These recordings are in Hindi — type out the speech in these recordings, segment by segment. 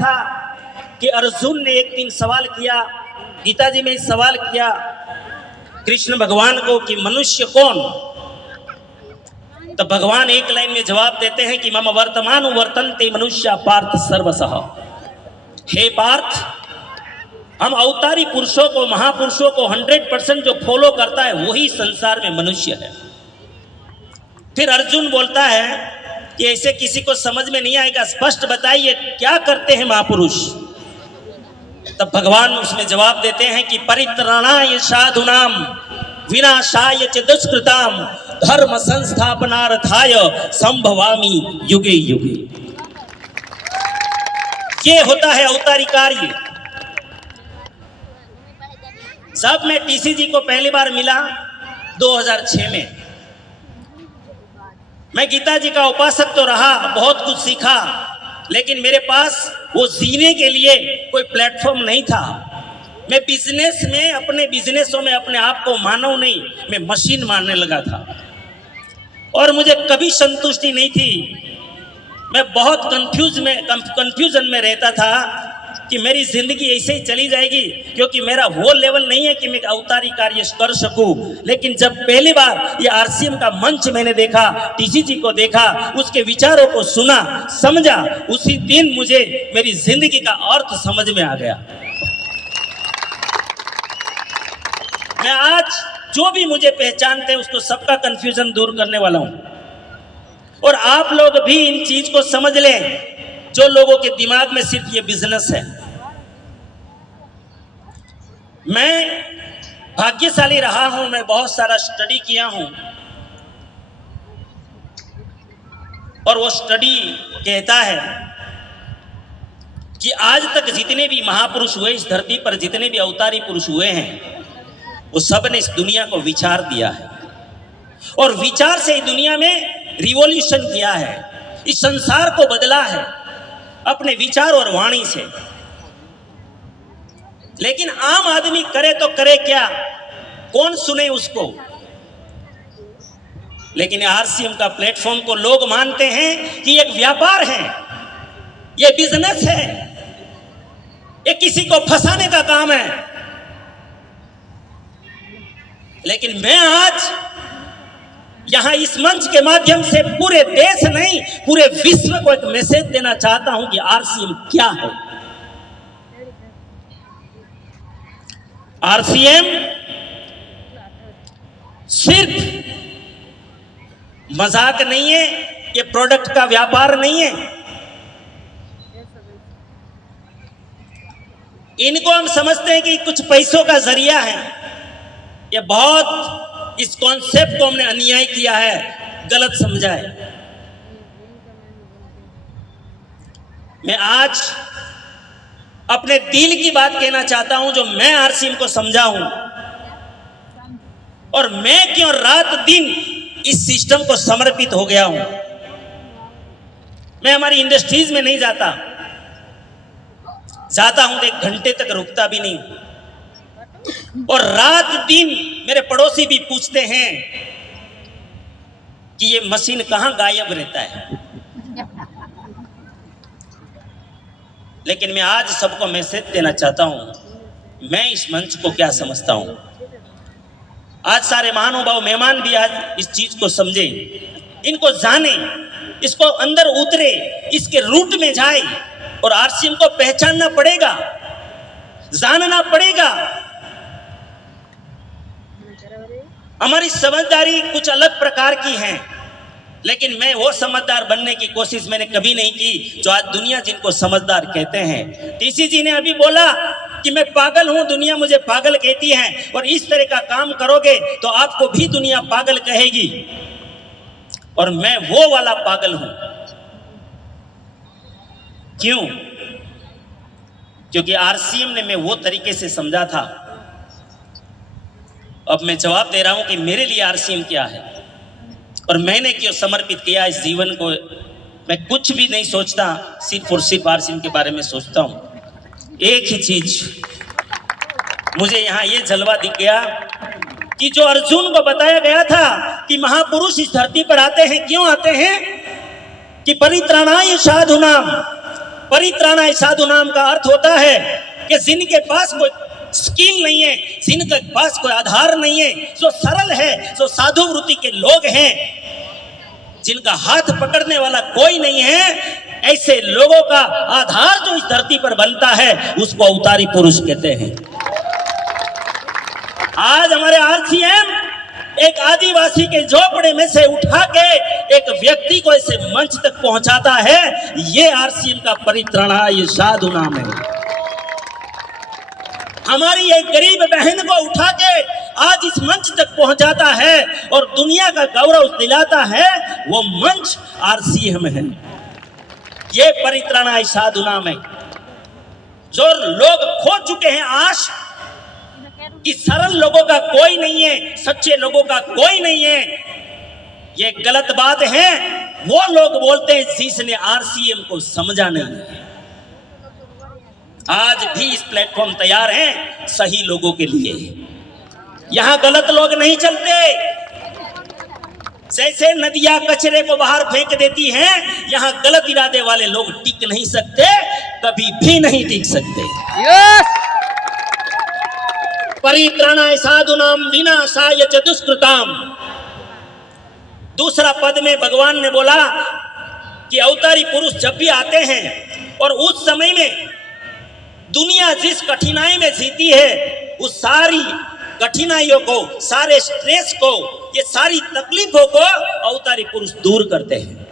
था कि अर्जुन ने एक दिन सवाल किया, गीता जी में सवाल किया कृष्ण भगवान को कि मनुष्य कौन। तो भगवान एक लाइन में जवाब देते हैं कि मम वर्तमान वर्तन्ते मनुष्य पार्थ सर्वसः। हे पार्थ, हम अवतारी पुरुषों को, महापुरुषों को 100% जो फॉलो करता है वही संसार में मनुष्य है। फिर अर्जुन बोलता है कि ऐसे किसी को समझ में नहीं आएगा, स्पष्ट बताइए क्या करते हैं महापुरुष। तब भगवान उसमें जवाब देते हैं कि परित्राणाय साधूनाम विनाशाय च दुष्कृताम धर्म संस्थापनार्थाय संभवामि युगे युगे। ये होता है अवतारी कार्य। जब मैं टीसी जी को पहली बार मिला 2006 में, मैं गीता जी का उपासक तो रहा, बहुत कुछ सीखा, लेकिन मेरे पास वो जीने के लिए कोई प्लेटफॉर्म नहीं था। मैं बिजनेस में, अपने बिजनेसों में अपने आप को मानव नहीं, मैं मशीन मानने लगा था और मुझे कभी संतुष्टि नहीं थी। मैं बहुत कंफ्यूजन में रहता था कि मेरी जिंदगी ऐसे ही चली जाएगी, क्योंकि मेरा वो लेवल नहीं है कि मैं अवतारी कार्य कर सकूं। लेकिन जब पहली बार ये आरसीएम का मंच मैंने देखा, टीसी जी को देखा, उसके विचारों को सुना, समझा, उसी दिन मुझे मेरी जिंदगी का अर्थ समझ में आ गया। मैं आज जो भी मुझे पहचानते हैं उसको सबका कंफ्यूजन दूर करने वाला हूं। और आप लोग भी इन चीज को समझ लें, जो लोगों के दिमाग में सिर्फ ये बिजनेस है। मैं भाग्यशाली रहा हूं, मैं बहुत सारा स्टडी किया हूं और वो स्टडी कहता है कि आज तक जितने भी महापुरुष हुए इस धरती पर, जितने भी अवतारी पुरुष हुए हैं, वो सब ने इस दुनिया को विचार दिया है और विचार से ही दुनिया में रिवॉल्यूशन किया है, इस संसार को बदला है अपने विचार और वाणी से। लेकिन आम आदमी करे तो करे क्या, कौन सुने उसको। लेकिन आरसीएम का प्लेटफॉर्म को लोग मानते हैं कि एक व्यापार है, ये बिजनेस है, ये किसी को फंसाने का काम है। लेकिन मैं आज यहां इस मंच के माध्यम से पूरे देश नहीं, पूरे विश्व को एक मैसेज देना चाहता हूं कि आरसीएम क्या है। आरसीएम सिर्फ मजाक नहीं है, ये प्रोडक्ट का व्यापार नहीं है। इनको हम समझते हैं कि कुछ पैसों का जरिया है। ये बहुत, इस कॉन्सेप्ट को हमने अन्याय किया है, गलत समझा है। मैं आज अपने दिल की बात कहना चाहता हूं, जो मैं आरसीएम को समझा हूं और मैं क्यों रात दिन इस सिस्टम को समर्पित हो गया हूं। मैं हमारी इंडस्ट्रीज में नहीं जाता हूं तो 1 घंटे तक रुकता भी नहीं, और रात दिन मेरे पड़ोसी भी पूछते हैं कि ये मशीन कहां गायब रहता है। लेकिन मैं आज सबको मैसेज देना चाहता हूं, मैं इस मंच को क्या समझता हूं। आज सारे महानुभाव मेहमान भी आज इस चीज को समझे, इनको जाने, इसको अंदर उतरे, इसके रूट में जाए और आरसीएम को पहचानना पड़ेगा, जानना पड़ेगा। हमारी समझदारी कुछ अलग प्रकार की है, लेकिन मैं वो समझदार बनने की कोशिश मैंने कभी नहीं की जो आज दुनिया जिनको समझदार कहते हैं। टीसी जी ने अभी बोला कि मैं पागल हूं, दुनिया मुझे पागल कहती है, और इस तरह का काम करोगे तो आपको भी दुनिया पागल कहेगी, और मैं वो वाला पागल हूं। क्यों? क्योंकि आरसीएम ने मैं वो तरीके से समझा था। अब मैं जवाब दे रहा हूं कि मेरे लिए आरसीएम क्या है और मैंने क्यों समर्पित किया इस जीवन को। मैं कुछ भी नहीं सोचता, सिर्फ और सिर्फ आरसीएम के बारे में सोचता हूं। एक ही चीज मुझे यहां ये जलवा दिख गया कि जो अर्जुन को बताया गया था कि महापुरुष इस धरती पर आते हैं, क्यों आते हैं? कि परित्राणाय साधूनाम परित्राणाय साधु नाम का अर्थ होता है कि जिनके पास कोई स्किल नहीं है, जिनके पास कोई आधार नहीं है, जो सरल है, जो साधु वृत्ति के लोग हैं, जिनका हाथ पकड़ने वाला कोई नहीं है, ऐसे लोगों का आधार जो इस धरती पर बनता है उसको अवतारी पुरुष कहते हैं। आज हमारे आरसीएम एक आदिवासी के झोपड़े में से उठा के एक व्यक्ति को ऐसे मंच तक पहुंचाता है, ये आरसीएम का परित्राणाय साधु नाम है। हमारी एक गरीब बहन को उठा के आज इस मंच तक पहुंचाता है और दुनिया का गौरव दिलाता है, वो मंच आरसीएम है। ये परित्राणाय साधु नाम है। जो लोग खो चुके हैं आश कि सरल लोगों का कोई नहीं है, सच्चे लोगों का कोई नहीं है, ये गलत बात है। वो लोग बोलते हैं जिसने आरसीएम को समझा नहीं। आज भी इस प्लेटफॉर्म तैयार है सही लोगों के लिए। यहां गलत लोग नहीं चलते। जैसे नदियां कचरे को बाहर फेंक देती हैं, यहां गलत इरादे वाले लोग टिक नहीं सकते, कभी भी नहीं टिक सकते। यस। परित्राणाय साधुनाम विनाशाय च दुष्कृताम। दूसरा पद में भगवान ने बोला कि अवतारी पुरुष जब भी आते हैं और उस समय में दुनिया जिस कठिनाई में जीती है, उस सारी कठिनाइयों को, सारे स्ट्रेस को, ये सारी तकलीफों को अवतारी पुरुष दूर करते हैं।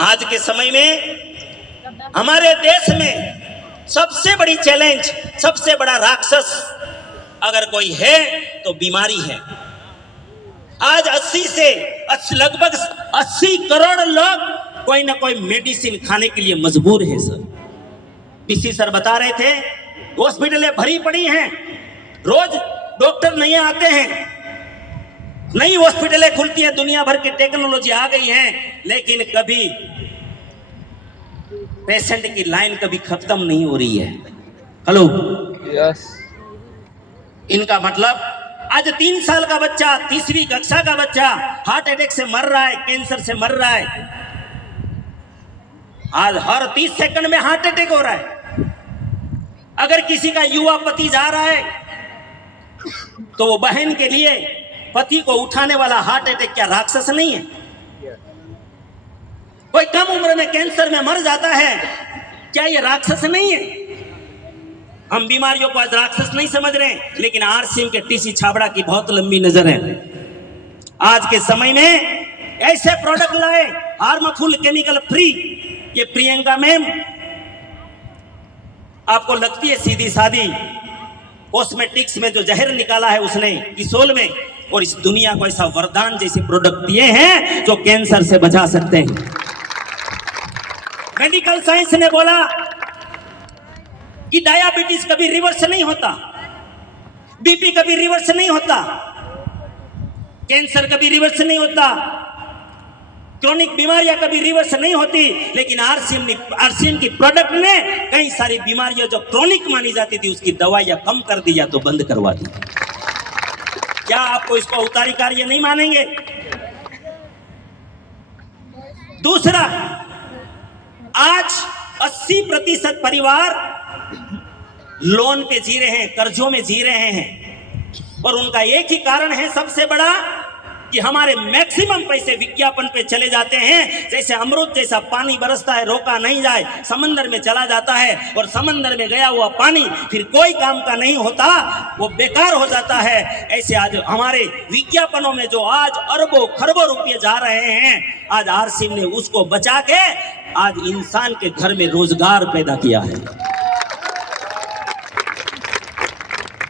आज के समय में हमारे देश में सबसे बड़ी चैलेंज, सबसे बड़ा राक्षस अगर कोई है तो बीमारी है। आज 80 से लगभग 80 करोड़ लोग कोई ना कोई मेडिसिन खाने के लिए मजबूर है। सर पीसी सर बता रहे थे, हॉस्पिटलें भरी पड़ी हैं, रोज डॉक्टर नहीं आते हैं, नई हॉस्पिटलें खुलती हैं, दुनिया भर की टेक्नोलॉजी आ गई है, लेकिन कभी पेशेंट की लाइन कभी खत्म नहीं हो रही है। Hello yes. इनका मतलब आज 3 साल का बच्चा, 3वीं कक्षा का बच्चा हार्ट अटैक से मर रहा है, कैंसर से मर रहा है। आज हर 30 सेकंड में हार्ट अटैक हो रहा है। अगर किसी का युवा पति जा रहा है तो वो बहन के लिए पति को उठाने वाला हार्ट अटैक क्या राक्षस नहीं है? कोई कम उम्र में कैंसर में मर जाता है, क्या ये राक्षस नहीं है? हम बीमारियों को आज राक्षस नहीं समझ रहे, लेकिन आरसीएम के टीसी छाबड़ा की बहुत लंबी नजर है। आज के समय में ऐसे प्रोडक्ट लाए हार्मफुल केमिकल फ्री। ये प्रियंका मैम आपको लगती है सीधी सादी, कॉस्मेटिक्स में जो जहर निकाला है उसने किशोल में, और इस दुनिया को ऐसा वरदान जैसे प्रोडक्ट दिए हैं जो कैंसर से बचा सकते हैं। मेडिकल साइंस ने बोला कि डायबिटीज कभी रिवर्स नहीं होता, बीपी कभी रिवर्स नहीं होता, कैंसर कभी रिवर्स नहीं होता, क्रोनिक बीमारियां कभी रिवर्स नहीं होती, लेकिन आरसीएम की प्रोडक्ट ने कई सारी बीमारियां जो क्रोनिक मानी जाती थी उसकी दवाइयां कम कर दी या तो बंद करवा दी। क्या आपको इसको अवतारी कार्य नहीं मानेंगे? दूसरा, आज 80% परिवार लोन पे जी रहे हैं, कर्जों में जी रहे हैं, और उनका एक ही कारण है सबसे बड़ा कि हमारे मैक्सिमम पैसे विज्ञापन पे चले जाते हैं। जैसे अमृत जैसा पानी बरसता है, रोका नहीं जाए, समंदर में चला जाता है, और समंदर में गया हुआ पानी फिर कोई काम का नहीं होता, वो बेकार हो जाता है। ऐसे आज हमारे विज्ञापनों में जो आज अरबों खरबों रुपये जा रहे हैं, आज आरसीएम ने उसको बचा के आज इंसान के घर में रोजगार पैदा किया है।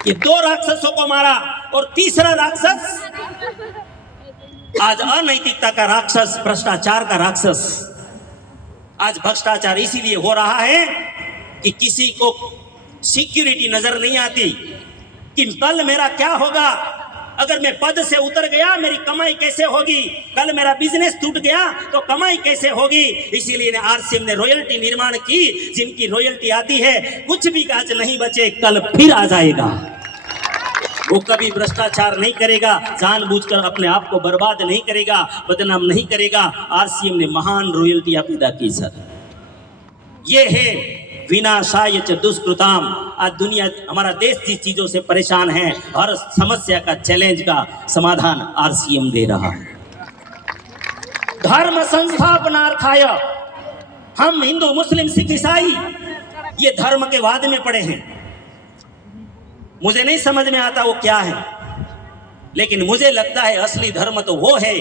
ये 2 राक्षसों को मारा, और तीसरा राक्षस आज अनैतिकता का राक्षस, भ्रष्टाचार का राक्षस। आज भ्रष्टाचार इसीलिए हो रहा है कि किसी को सिक्योरिटी नजर नहीं आती कि कल मेरा क्या होगा, अगर मैं पद से उतर गया मेरी कमाई कैसे होगी, कल मेरा बिजनेस टूट गया तो कमाई कैसे होगी। इसीलिए आरसीएम ने रॉयल्टी निर्माण की, जिनकी रॉयल्टी आती है कुछ भी आज नहीं बचे, कल फिर आ जाएगा। वो कभी भ्रष्टाचार नहीं करेगा, जानबूझकर अपने आप को बर्बाद नहीं करेगा, बदनाम नहीं करेगा। आरसीएम ने महान रॉयल्टी पैदा की सर। ये है विनाशाय च दुष्कृताम। आज दुनिया, हमारा देश जिस चीजों से परेशान है, हर समस्या का, चैलेंज का समाधान आरसीएम दे रहा है। धर्म संस्थापनार्थाय, हम हिंदू मुस्लिम सिख ईसाई ये धर्म के वाद में पड़े हैं। मुझे नहीं समझ में आता वो क्या है, लेकिन मुझे लगता है असली धर्म तो वो है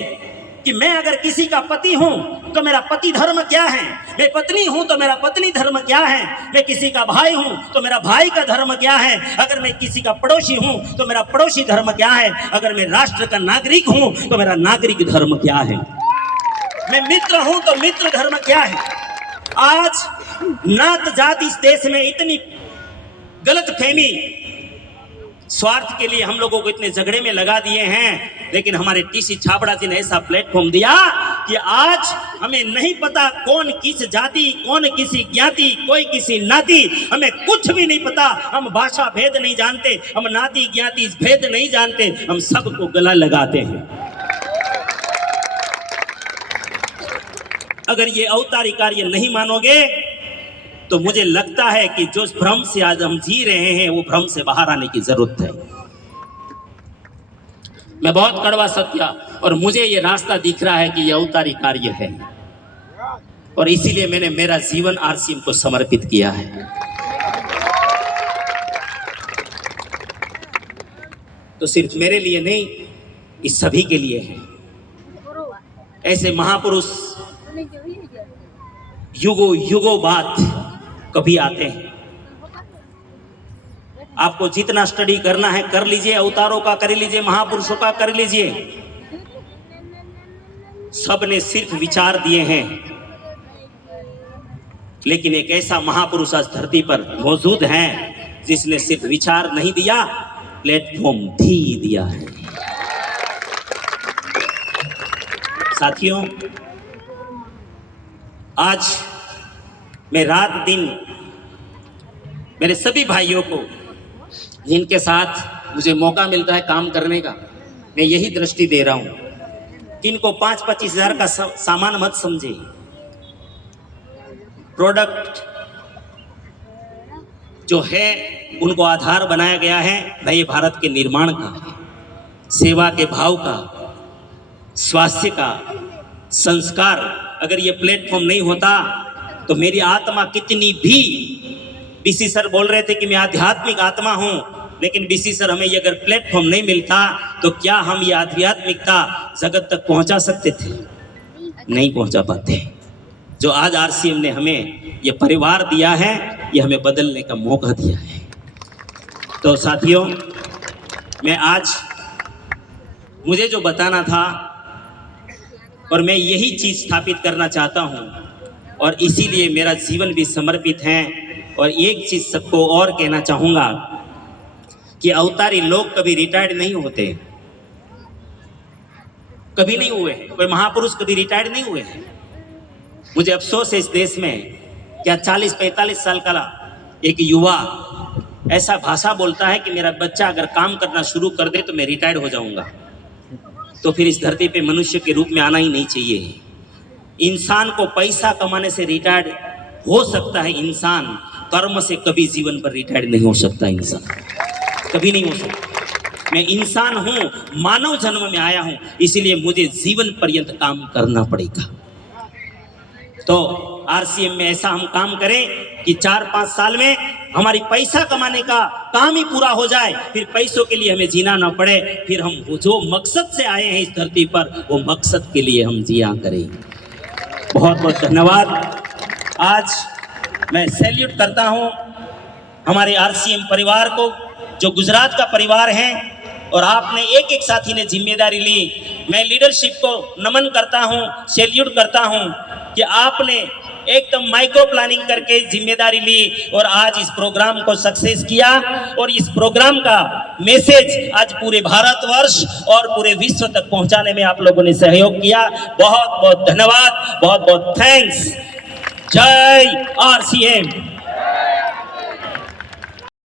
कि मैं अगर किसी का पति हूं तो मेरा पति धर्म क्या है, मैं पत्नी हूं तो मेरा पत्नी धर्म क्या है, मैं किसी का भाई हूं तो मेरा भाई का धर्म क्या है, अगर मैं किसी का पड़ोसी हूं तो मेरा पड़ोसी धर्म क्या है, अगर मैं राष्ट्र का नागरिक हूं तो मेरा नागरिक धर्म क्या है, मैं मित्र हूं तो मित्र धर्म क्या है। आज नात जात इस देश में इतनी गलत फहमी, स्वार्थ के लिए हम लोगों को इतने झगड़े में लगा दिए हैं, लेकिन हमारे टीसी छाबड़ा जी ने ऐसा प्लेटफॉर्म दिया कि आज हमें नहीं पता कौन किस जाति, कौन किसी ज्ञाति, कोई किसी नाती, हमें कुछ भी नहीं पता। हम भाषा भेद नहीं जानते, हम नाती ज्ञाति भेद नहीं जानते, हम सबको गला लगाते हैं। अगर ये अवतारी कार्य नहीं मानोगे तो मुझे लगता है कि जो भ्रम से आज हम जी रहे हैं वो भ्रम से बाहर आने की जरूरत है। मैं बहुत कड़वा सत्य, और मुझे ये रास्ता दिख रहा है कि ये अवतारी कार्य है, और इसीलिए मैंने मेरा जीवन आरसीएम को समर्पित किया है। तो सिर्फ मेरे लिए नहीं, इस सभी के लिए है। ऐसे महापुरुष युगों युगों बाद कभी आते हैं। आपको जितना स्टडी करना है कर लीजिए, अवतारों का कर लीजिए, महापुरुषों का कर लीजिए। सब ने सिर्फ विचार दिए हैं, लेकिन एक ऐसा महापुरुष आज धरती पर मौजूद है जिसने सिर्फ विचार नहीं दिया, प्लेटफॉर्म भी दिया है। साथियों, आज मैं रात दिन मेरे सभी भाइयों को जिनके साथ मुझे मौका मिलता है काम करने का, मैं यही दृष्टि दे रहा हूं कि इनको 5-25 हजार का सामान मत समझे। प्रोडक्ट जो है उनको आधार बनाया गया है नए भारत के निर्माण का, सेवा के भाव का, स्वास्थ्य का, संस्कार। अगर ये प्लेटफॉर्म नहीं होता तो मेरी आत्मा कितनी भी, बीसी सर बोल रहे थे कि मैं आध्यात्मिक आत्मा हूं, लेकिन बीसी सर हमें ये अगर प्लेटफॉर्म नहीं मिलता तो क्या हम ये आध्यात्मिकता जगत तक पहुंचा सकते थे? नहीं पहुंचा पाते। जो आज आरसीएम ने हमें ये परिवार दिया है, ये हमें बदलने का मौका दिया है। तो साथियों, मैं आज मुझे जो बताना था और मैं यही चीज स्थापित करना चाहता हूं, और इसीलिए मेरा जीवन भी समर्पित है। और एक चीज सबको और कहना चाहूंगा कि अवतारी लोग कभी रिटायर्ड नहीं होते, कभी नहीं हुए हैं। कोई महापुरुष कभी रिटायर्ड नहीं हुए हैं। मुझे अफसोस है इस देश में, क्या 40-45 साल का एक युवा ऐसा भाषा बोलता है कि मेरा बच्चा अगर काम करना शुरू कर दे तो मैं रिटायर्ड हो जाऊंगा। तो फिर इस धरती पे मनुष्य के रूप में आना ही नहीं चाहिए। इंसान को पैसा कमाने से रिटायर्ड हो सकता है, इंसान कर्म से कभी जीवन पर रिटायर्ड नहीं हो सकता। इंसान कभी नहीं हो सकता। मैं इंसान हूं, मानव जन्म में आया हूं, इसीलिए मुझे जीवन पर्यंत काम करना पड़ेगा। तो आरसीएम में ऐसा हम काम करें कि 4-5 साल में हमारी पैसा कमाने का काम ही पूरा हो जाए, फिर पैसों के लिए हमें जीना ना पड़े, फिर हम जो मकसद से आए हैं इस धरती पर वो मकसद के लिए हम जिया करें। बहुत बहुत धन्यवाद। आज मैं सैल्यूट करता हूं हमारे आरसीएम परिवार को, जो गुजरात का परिवार है, और आपने एक एक साथी ने जिम्मेदारी ली। मैं लीडरशिप को नमन करता हूं, सैल्यूट करता हूं कि आपने एकदम माइक्रो प्लानिंग करके जिम्मेदारी ली और आज इस प्रोग्राम को सक्सेस किया। और इस प्रोग्राम का मैसेज आज पूरे भारतवर्ष और पूरे विश्व तक पहुंचाने में आप लोगों ने सहयोग किया। बहुत बहुत धन्यवाद, बहुत बहुत थैंक्स। जय आरसीएम।